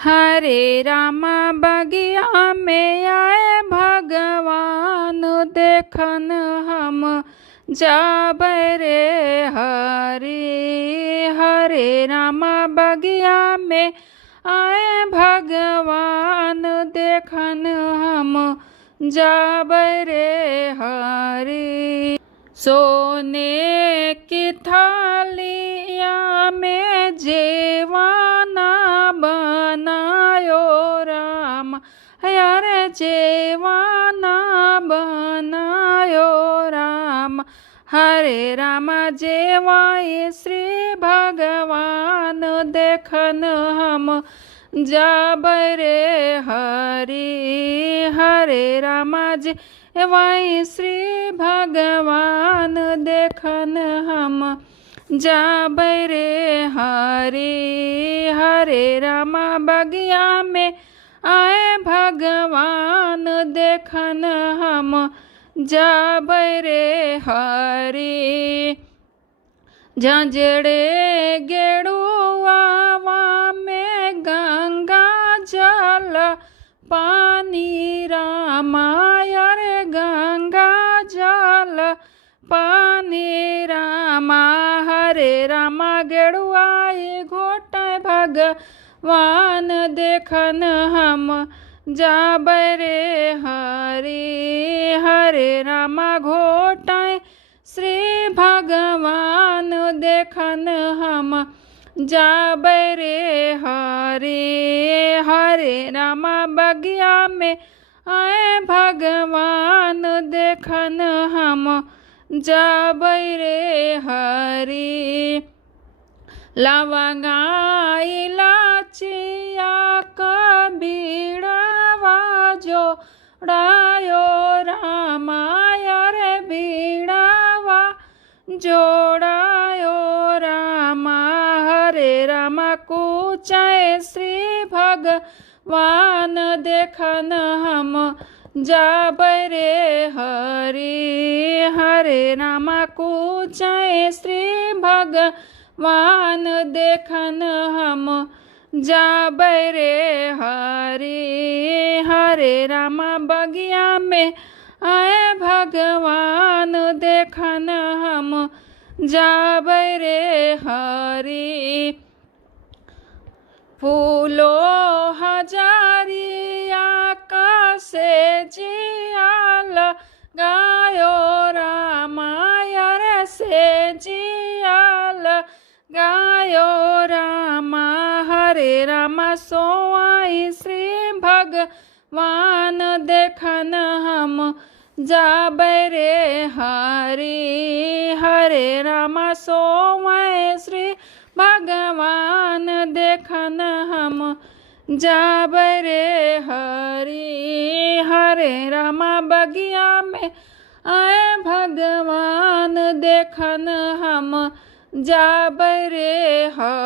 हरे रामा बगिया में आए भगवान, देखन हम जाबै रे हरे। हरे रामा बगिया में आए भगवान, देखन हम जाबै रे हरे। सोने की थालिया में जेवाना बनायो राम, यार जेवाना बनायो राम। हरे राम जेवाए श्री भगवान, देखन हम जाबै रे हरे। हरे राम जेवाए श्री भगवान, देखन हम जाबै रे हरे। हरे राम बगिया में आए भगवान, देखन हम जाबै रे हरे। झांझड़े गेड़ुआ में गंगा जल पानी रामा, रे गंगा जल पानी रामा। हरे रामा गेड़ुआ घोटाए भगवान, देखन हम जाबै रे हरे। हरे रामा घोटाए श्री भगवान, देखन हम जाबै रे हरे। हरे रामा बगिया में आए भगवान, देखन हम जाबै रे हरे। लवंगा इलाचिया बीड़वा जोड़ायो रामा, रे बीड़वा जोड़ायो रामा। हरे रामा कूचाए श्री भगवान, देखन हम जाबै रे हरे। हरे रामा कूचाए श्री भगवान, देखन हम जाबै रे हरे। हरे रामा बगिया में आए भगवान, देखन हम जाबै रे हरे। फूलो हजारिया का से जियाल गायो रामा, रे से जियाल गायो रामा। हरे रामा सोवाई श्री भगवान, देखन हम जाबै रे हरे। हरे रामा सोवाई श्री भगवान, देखन हम जाबै रे हरे। हरे रामा बगिया में आए भगवान, देखन हम जाबै रे हरे।